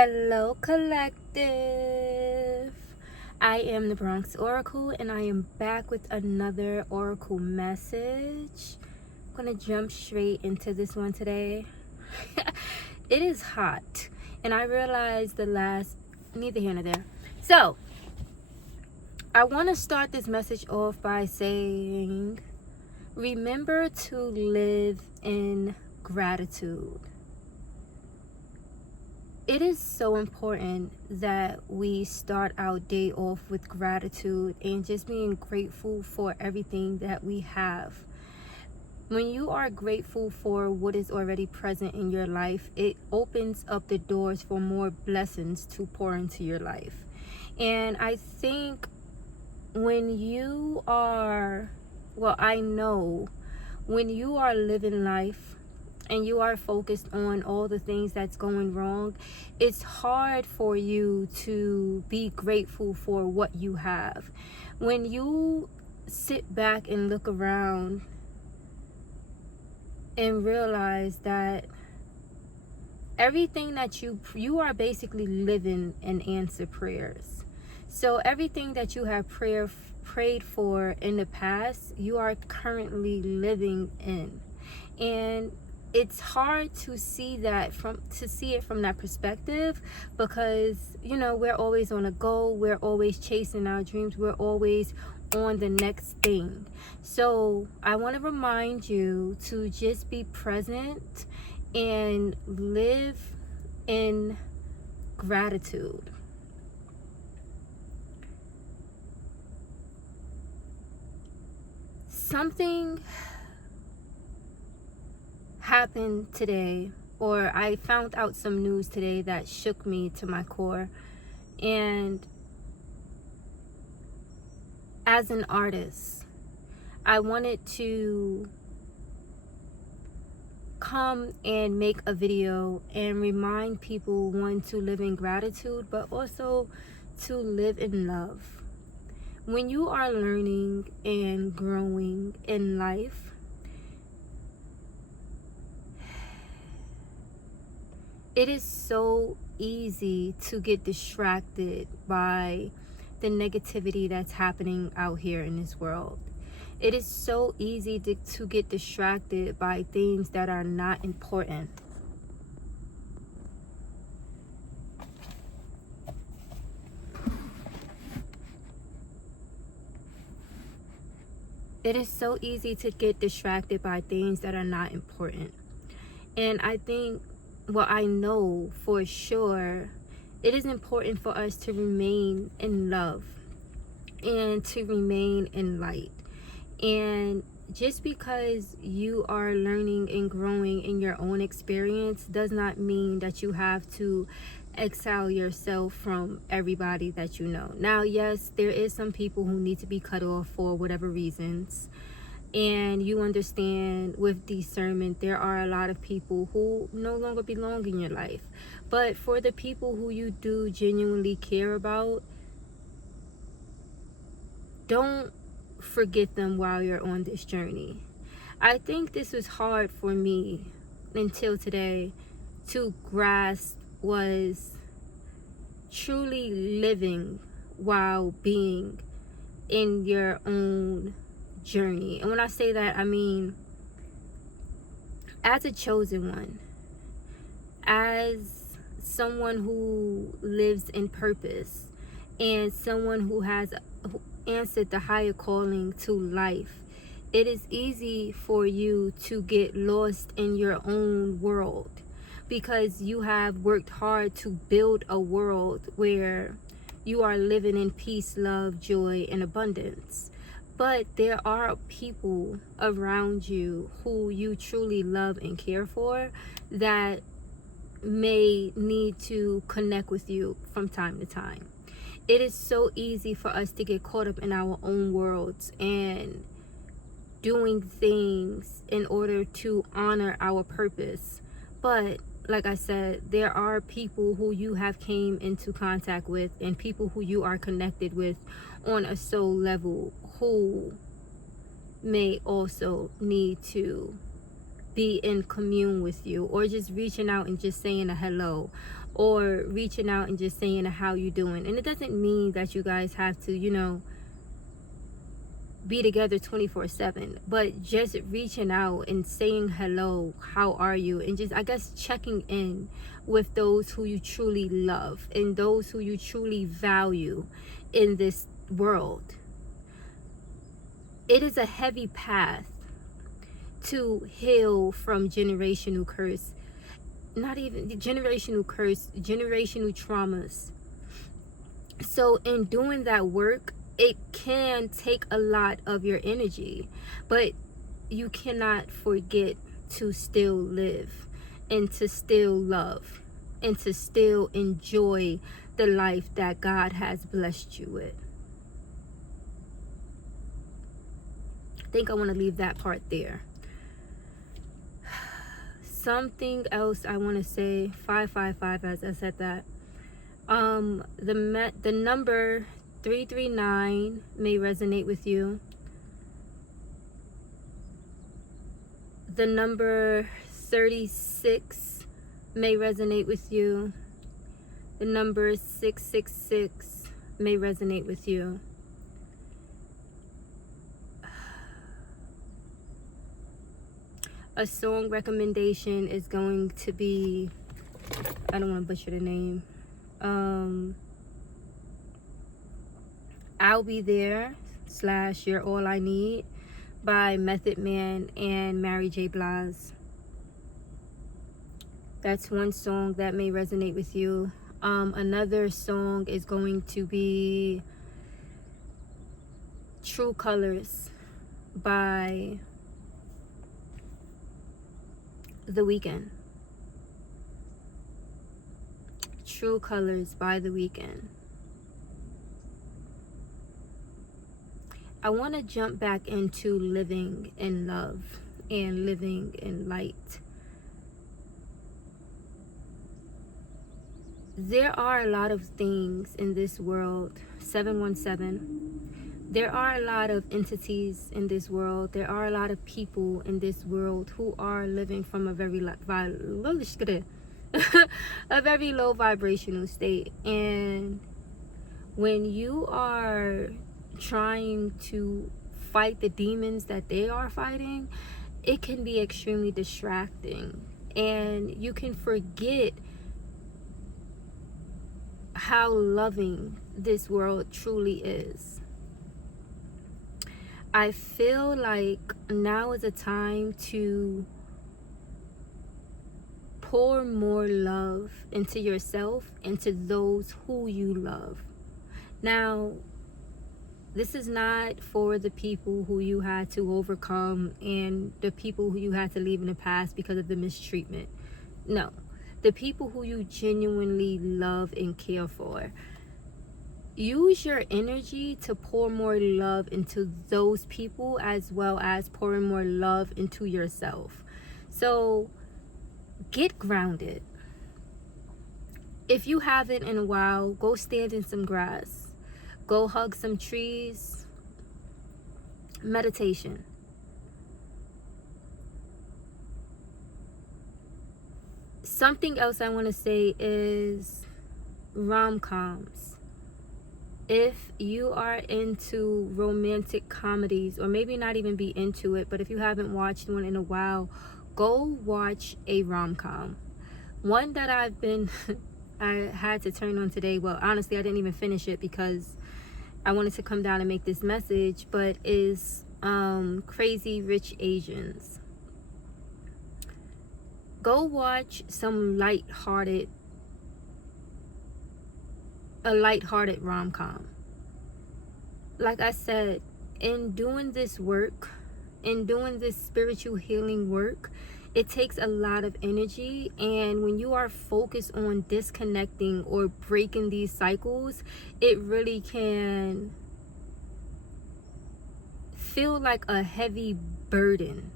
Hello, collective. I am the Bronx Oracle, and I am back with another Oracle message. I'm gonna jump straight into this one today. It is hot, and I realized neither here nor there. So, I want to start this message off by saying, remember to live in gratitude. It is so important that we start our day off with gratitude and just being grateful for everything that we have. When you are grateful for what is already present in your life, it opens up the doors for more blessings to pour into your life. And I think when you are, I know when you are living life and you are focused on all the things that's going wrong, it's hard for you to be grateful for what you have. When you sit back and look around and realize that everything that you are basically living in answered prayers. So everything that you have prayed for in the past, you are currently living in. And it's hard to see it from that perspective, because we're always on a goal, we're always chasing our dreams, we're always on the next thing. So I want to remind you to just be present and live in gratitude. Something happened today, or I found out some news today that shook me to my core. And as an artist, I wanted to come and make a video and remind people, one, to live in gratitude, but also to live in love. When you are learning and growing in life, it is so easy to get distracted by the negativity that's happening out here in this world. It is so easy to get distracted by things that are not important. It is so easy to get distracted by things that are not important. And I think, I know for sure, it is important for us to remain in love and to remain in light. And just because you are learning and growing in your own experience does not mean that you have to exile yourself from everybody that you know. Now, yes, there is some people who need to be cut off for whatever reasons. And you understand with discernment, there are a lot of people who no longer belong in your life. But for the people who you do genuinely care about, don't forget them while you're on this journey. I think this was hard for me until today to grasp, was truly living while being in your own journey. And when I say that, I mean as a chosen one, as someone who lives in purpose, and someone who has answered the higher calling to life. It is easy for you to get lost in your own world, because you have worked hard to build a world where you are living in peace, love, joy, and abundance. But there are people around you who you truly love and care for that may need to connect with you from time to time. It is so easy for us to get caught up in our own worlds and doing things in order to honor our purpose. But like I said, there are people who you have came into contact with, and people who you are connected with on a soul level, who may also need to be in commune with you, or just reaching out and just saying a hello, or reaching out and just saying how you doing. And it doesn't mean that you guys have to, you know, be together 24/7, but just reaching out and saying hello, how are you, and just, I guess, checking in with those who you truly love and those who you truly value in this world. It is a heavy path to heal from generational curse, not even generational curse, generational traumas. So in doing that work, it can take a lot of your energy, but you cannot forget to still live and to still love and to still enjoy the life that God has blessed you with. I think I want to leave that part there. Something else I want to say, 555, as I said that. The number 339 may resonate with you. The number 36 may resonate with you. The number 666 may resonate with you. A song recommendation is going to be, I don't want to butcher the name. I'll Be There / You're All I Need by Method Man and Mary J. Blige. That's one song that may resonate with you. Another song is going to be True Colors by The Weeknd. True Colors by The Weeknd. I want to jump back into living in love and living in light. There are a lot of things in this world, 717. There are a lot of entities in this world. There are a lot of people in this world who are living from a very a very low vibrational state. And when you are trying to fight the demons that they are fighting, it can be extremely distracting, and you can forget how loving this world truly is. I feel like now is a time to pour more love into yourself and to those who you love. Now, this is not for the people who you had to overcome and the people who you had to leave in the past because of the mistreatment. No, the people who you genuinely love and care for. Use your energy to pour more love into those people, as well as pouring more love into yourself. So get grounded. If you haven't in a while, go stand in some grass. Go hug some trees. Meditation. Something else I want to say is rom-coms. If you are into romantic comedies, or maybe not even be into it, but if you haven't watched one in a while, go watch a rom-com. One that I've been I had to turn on today. Well, honestly, I didn't even finish it because I wanted to come down and make this message, but is Crazy Rich Asians. Go watch some lighthearted rom-com. Like I said, in doing this work, in doing this spiritual healing work, it takes a lot of energy, and when you are focused on disconnecting or breaking these cycles, it really can feel like a heavy burden.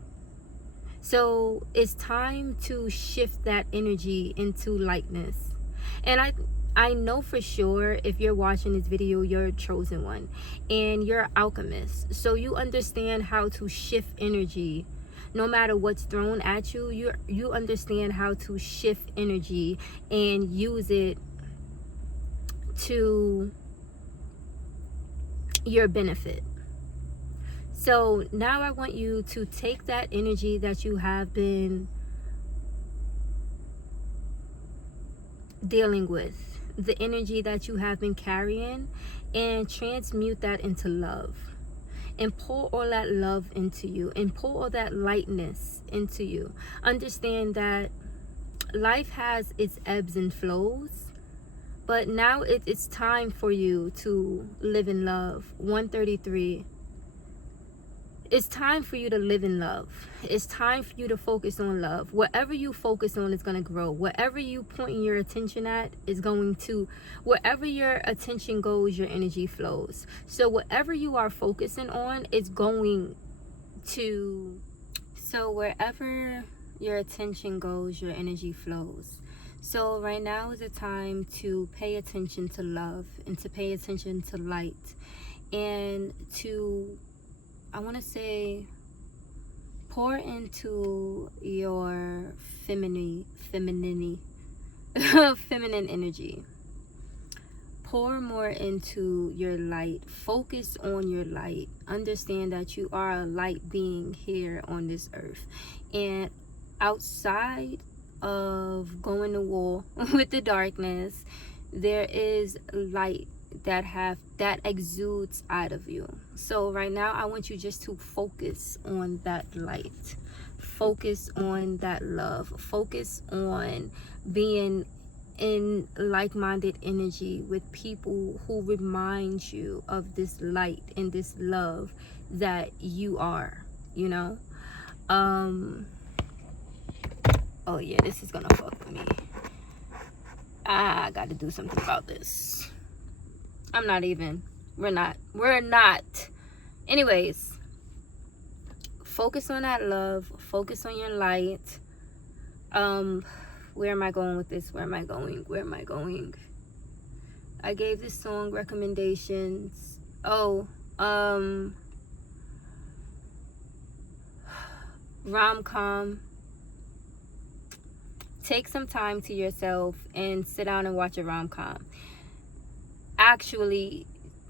So it's time to shift that energy into lightness. And I know for sure, if you're watching this video, you're a chosen one and you're an alchemist, so you understand how to shift energy no matter what's thrown at you, you understand how to shift energy and use it to your benefit. So now I want you to take that energy that you have been dealing with, the energy that you have been carrying, and transmute that into love. And pour all that love into you, and pour all that lightness into you. Understand that life has its ebbs and flows, but now it's time for you to live in love. 133. It's time for you to live in love. It's time for you to focus on love. Whatever you focus on is going to grow. Whatever you point your attention at is going to, wherever your attention goes, your energy flows. So whatever you are focusing on is going to, so wherever your attention goes, your energy flows. So right now is the time to pay attention to love, and to pay attention to light, and to, I want to say, pour into your feminine energy. Pour more into your light. Focus on your light. Understand that you are a light being here on this earth. And outside of going to war with the darkness, there is light that exudes out of you. So right now I want you just to focus on that light, focus on that love, focus on being in like-minded energy with people who remind you of this light and this love that you are, you know. Oh yeah, this is gonna fuck with me. I gotta do something about this. We're not. Anyways, focus on that love. Focus on your light. Where am I going with this? Where am I going? I gave this song recommendations. Rom-com. Take some time to yourself and sit down and watch a rom-com. Actually,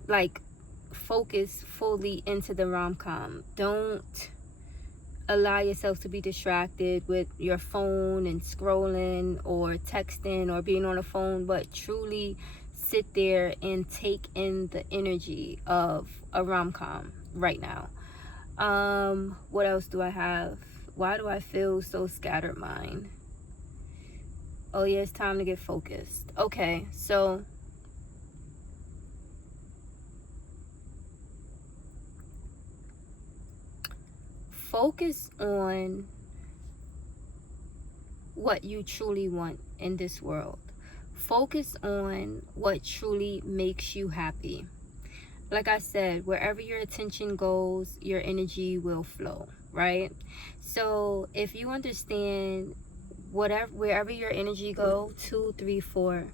like, focus fully into the rom-com. Don't allow yourself to be distracted with your phone and scrolling or texting or being on the phone, but truly sit there and take in the energy of a rom-com right now. What else do I have? Why do I feel so scattered mind? Oh yeah, it's time to get focused. Okay, so focus on what you truly want in this world. Focus on what truly makes you happy. Like I said, wherever your attention goes, your energy will flow, right? So if you understand, wherever your energy go, 2, 3, 4,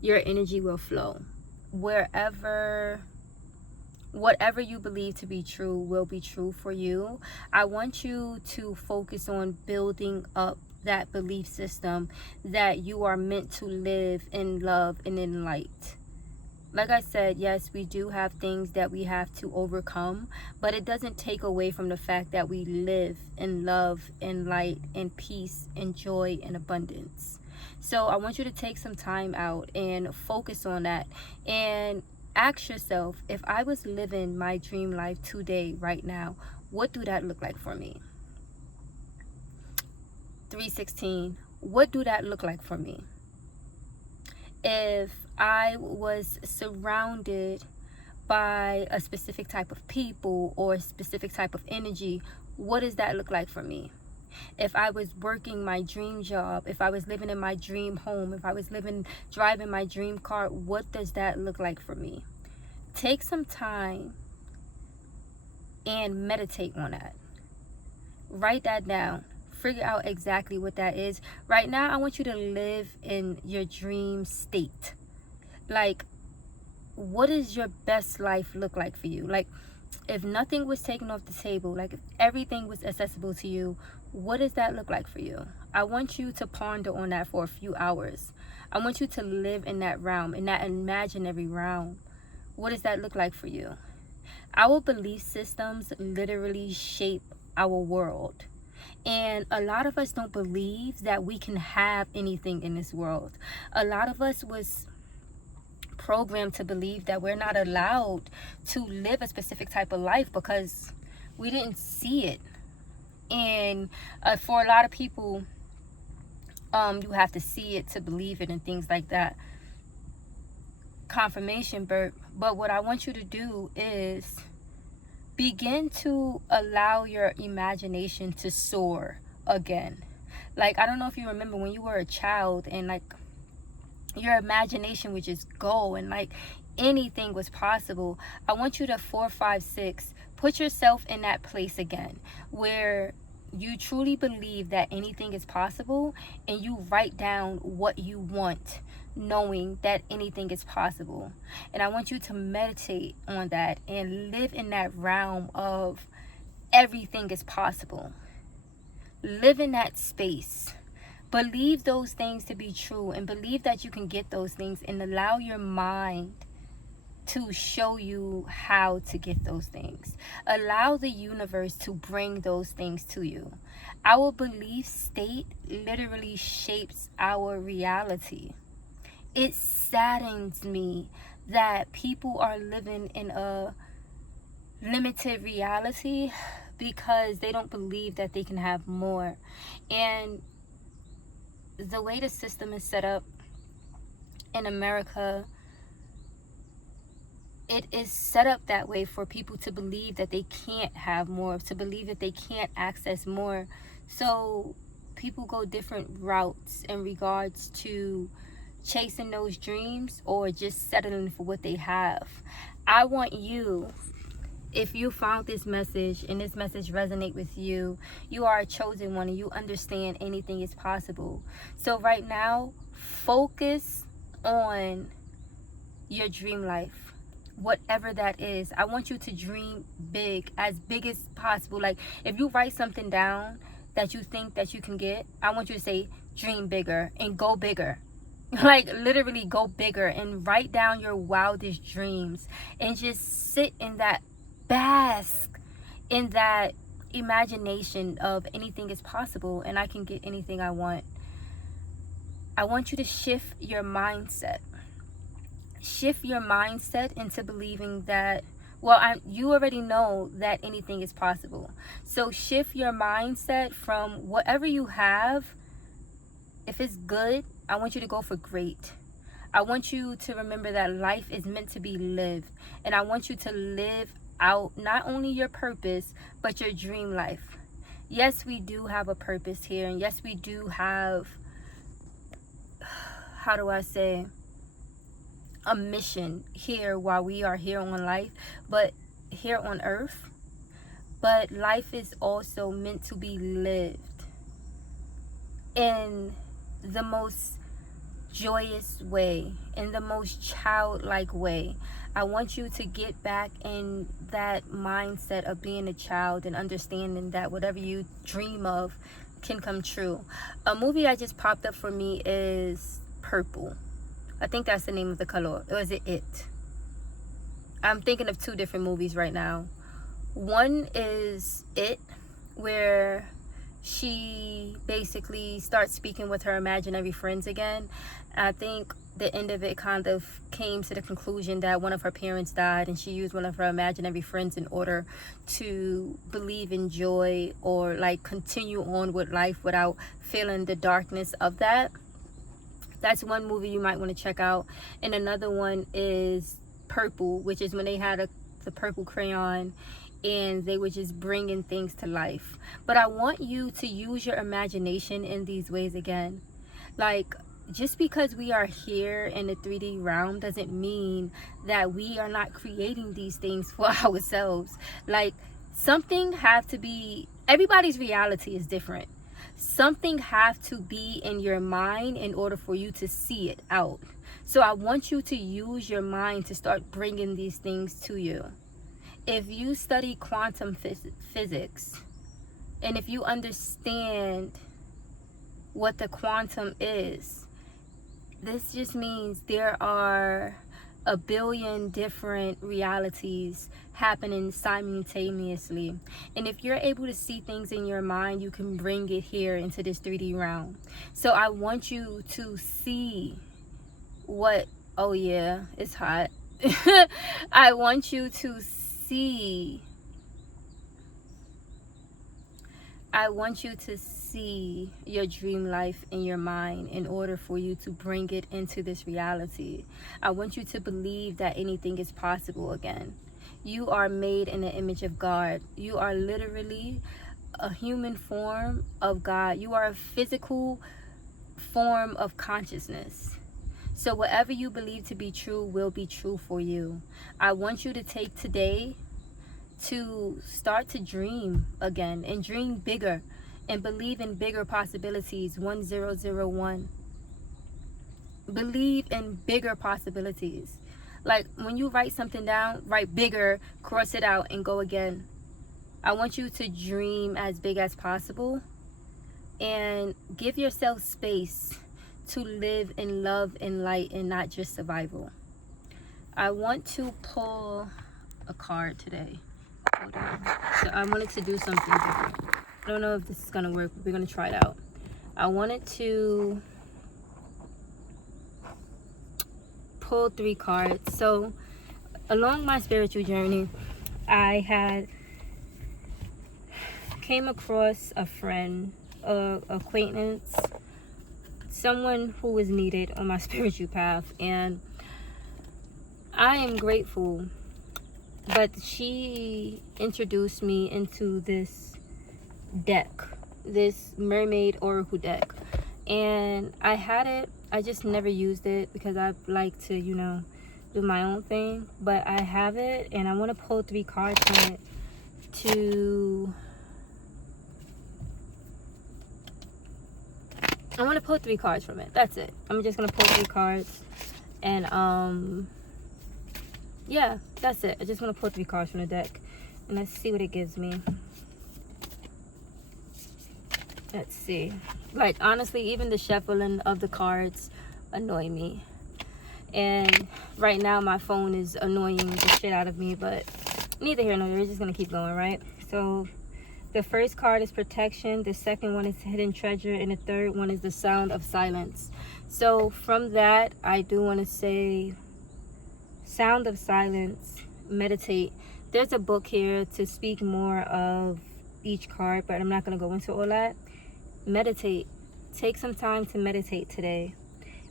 your energy will flow. Whatever you believe to be true will be true for you. I want you to focus on building up that belief system that you are meant to live in love and in light. Like I said, yes, we do have things that we have to overcome, but it doesn't take away from the fact that we live in love and light and peace and joy and abundance. So I want you to take some time out and focus on that, and ask yourself, if I was living my dream life today, right now, what do that look like for me? 316, what do that look like for me? If I was surrounded by a specific type of people or a specific type of energy, what does that look like for me? If I was working my dream job, if I was living in my dream home, if I was driving my dream car, what does that look like for me? Take some time and meditate on that. Write that down. Figure out exactly what that is. Right now, I want you to live in your dream state. Like, what does your best life look like for you? Like, If nothing was taken off the table, like if everything was accessible to you, what does that look like for you? I want you to ponder on that for a few hours. I want you to live in that realm, in that imaginary realm. What does that look like for you? Our belief systems literally shape our world. And a lot of us don't believe that we can have anything in this world. A lot of us was programmed to believe that we're not allowed to live a specific type of life because we didn't see it. And for a lot of people, you have to see it to believe it and things like that. Confirmation, but what I want you to do is begin to allow your imagination to soar again. Like, I don't know if you remember when you were a child and like your imagination would just go and like anything was possible. I want you to 4, 5, 6 put yourself in that place again where you truly believe that anything is possible, and you write down what you want, knowing that anything is possible. And I want you to meditate on that and live in that realm of everything is possible. Live in that space. Believe those things to be true, and believe that you can get those things, and allow your mind to show you how to get those things. Allow the universe to bring those things to you. Our belief state literally shapes our reality. It saddens me that people are living in a limited reality because they don't believe that they can have more. And the way the system is set up in America, it is set up that way for people to believe that they can't have more, to believe that they can't access more. So people go different routes in regards to chasing those dreams or just settling for what they have. I want you, if you found this message and this message resonate with you, you are a chosen one and you understand anything is possible. So right now, focus on your dream life. Whatever that is, I want you to dream big as possible. Like if you write something down that you think that you can get, I want you to say dream bigger and go bigger. Like literally go bigger and write down your wildest dreams and just sit in that, bask in that imagination of anything is possible and I can get anything I want. I want you to shift your mindset. Shift your mindset into believing that, you already know that anything is possible. So shift your mindset from whatever you have. If it's good, I want you to go for great. I want you to remember that life is meant to be lived. And I want you to live out not only your purpose, but your dream life. Yes, we do have a purpose here. And yes, we do have, how do I say, a mission here while we are here on life, but here on earth. But life is also meant to be lived in the most joyous way, in the most childlike way. I want you to get back in that mindset of being a child and understanding that whatever you dream of can come true. A movie that just popped up for me is Purple. I think that's the name of the color. Or is it It? I'm thinking of two different movies right now. One is It, where she basically starts speaking with her imaginary friends again. I think the end of it kind of came to the conclusion that one of her parents died and she used one of her imaginary friends in order to believe in joy or like continue on with life without feeling the darkness of that. That's one movie you might want to check out. And another one is Purple, which is when they had the purple crayon and they were just bringing things to life. But I want you to use your imagination in these ways again. Like, just because we are here in the 3D realm doesn't mean that we are not creating these things for ourselves. Like, something have to be, everybody's reality is different. Something have to be in your mind in order for you to see it out. So I want you to use your mind to start bringing these things to you. if you study quantum physics, and if you understand what the quantum is, this just means there are a billion different realities happening simultaneously. And if you're able to see things in your mind, you can bring it here into this 3D realm. So I want you to see what, oh yeah, it's hot. I want you to see, your dream life in your mind in order for you to bring it into this reality. I want you to believe that anything is possible again. You are made in the image of God. You are literally a human form of God. You are a physical form of consciousness. So whatever you believe to be true will be true for you. I want you to take today to start to dream again, and dream bigger, and believe in bigger possibilities. 1001. Believe in bigger possibilities. Like when you write something down, write bigger, cross it out, and go again. I want you to dream as big as possible, and give yourself space to live in love and light, and not just survival. I want to pull a card today. Hold on. So I wanted to do something different. I don't know if this is gonna work, but we're gonna try it out. I wanted to pull 3 cards. So along my spiritual journey, I had came across a friend, acquaintance, someone who was needed on my spiritual path, and I am grateful. But she introduced me into this deck, this mermaid oracle deck, and I had it. I just never used it because I like to, do my own thing. But I have it, and I want to pull 3 cards from it I want to pull 3 cards from it. That's it. I'm just gonna pull 3 cards, and yeah, that's it. I just want to pull 3 cards from the deck, and let's see what it gives me. Let's see. Like, honestly, even the shuffling of the cards annoy me, and right now my phone is annoying the shit out of me, but neither here nor there. We're just gonna keep going, right? So the first card is protection, the second one is hidden treasure, and the third one is the sound of silence. So from that, I do want to say sound of silence, meditate. There's a book here to speak more of each card, but I'm not going to go into all that. Meditate. Take some time to meditate today.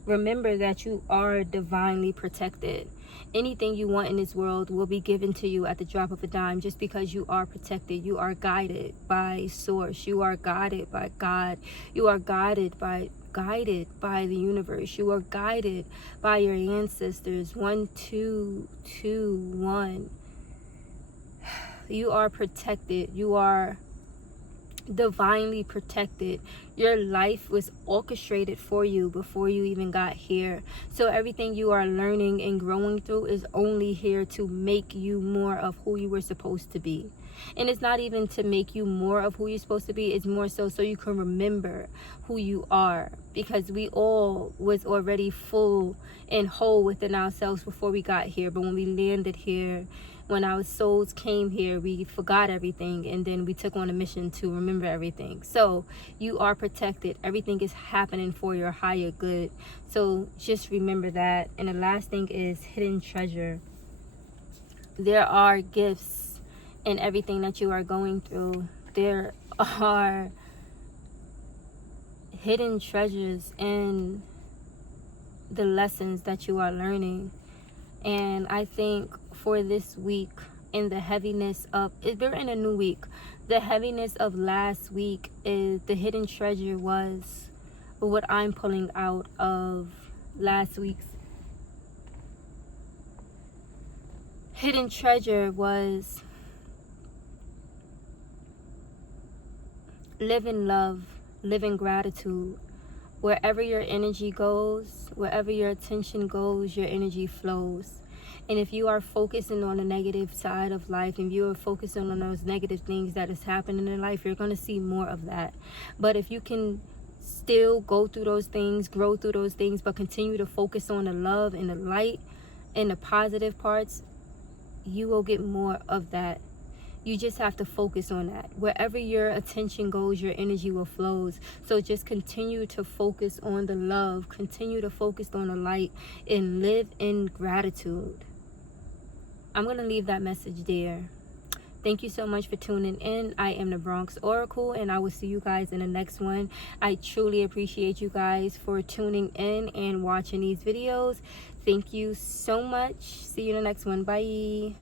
Remember that you are divinely protected. Anything you want in this world will be given to you at the drop of a dime, just because you are protected. You are guided by source. You are guided by God. You are guided by the universe. You are guided by your ancestors. 1 2 2 1. You are protected. You are divinely protected. Your life was orchestrated for you before you even got here. So everything you are learning and growing through is only here to make you more of who you were supposed to be. And it's not even to make you more of who you're supposed to be. It's more so you can remember who you are, because we all was already full and whole within ourselves before we got here. But when we landed here, when our souls came here, we forgot everything, and then we took on a mission to remember everything. So you are protected. Everything is happening for your higher good. So just remember that. And the last thing is hidden treasure. There are gifts in everything that you are going through. There are hidden treasures in the lessons that you are learning. And I think for this week, in the heaviness of, we're in a new week, the heaviness of last week, is the hidden treasure was what I'm pulling out of last week's. Hidden treasure was live in love, live in gratitude. Wherever your energy goes, wherever your attention goes, your energy flows. And if you are focusing on the negative side of life, and you are focusing on those negative things that is happening in life, you're going to see more of that. But if you can still go through those things, grow through those things, but continue to focus on the love and the light and the positive parts, you will get more of that. You just have to focus on that. Wherever your attention goes, your energy will flows. So just continue to focus on the love, continue to focus on the light, and live in gratitude. I'm going to leave that message there. Thank you so much for tuning in. I am the Bronx Oracle, and I will see you guys in the next one. I truly appreciate you guys for tuning in and watching these videos. Thank you so much. See you in the next one. Bye.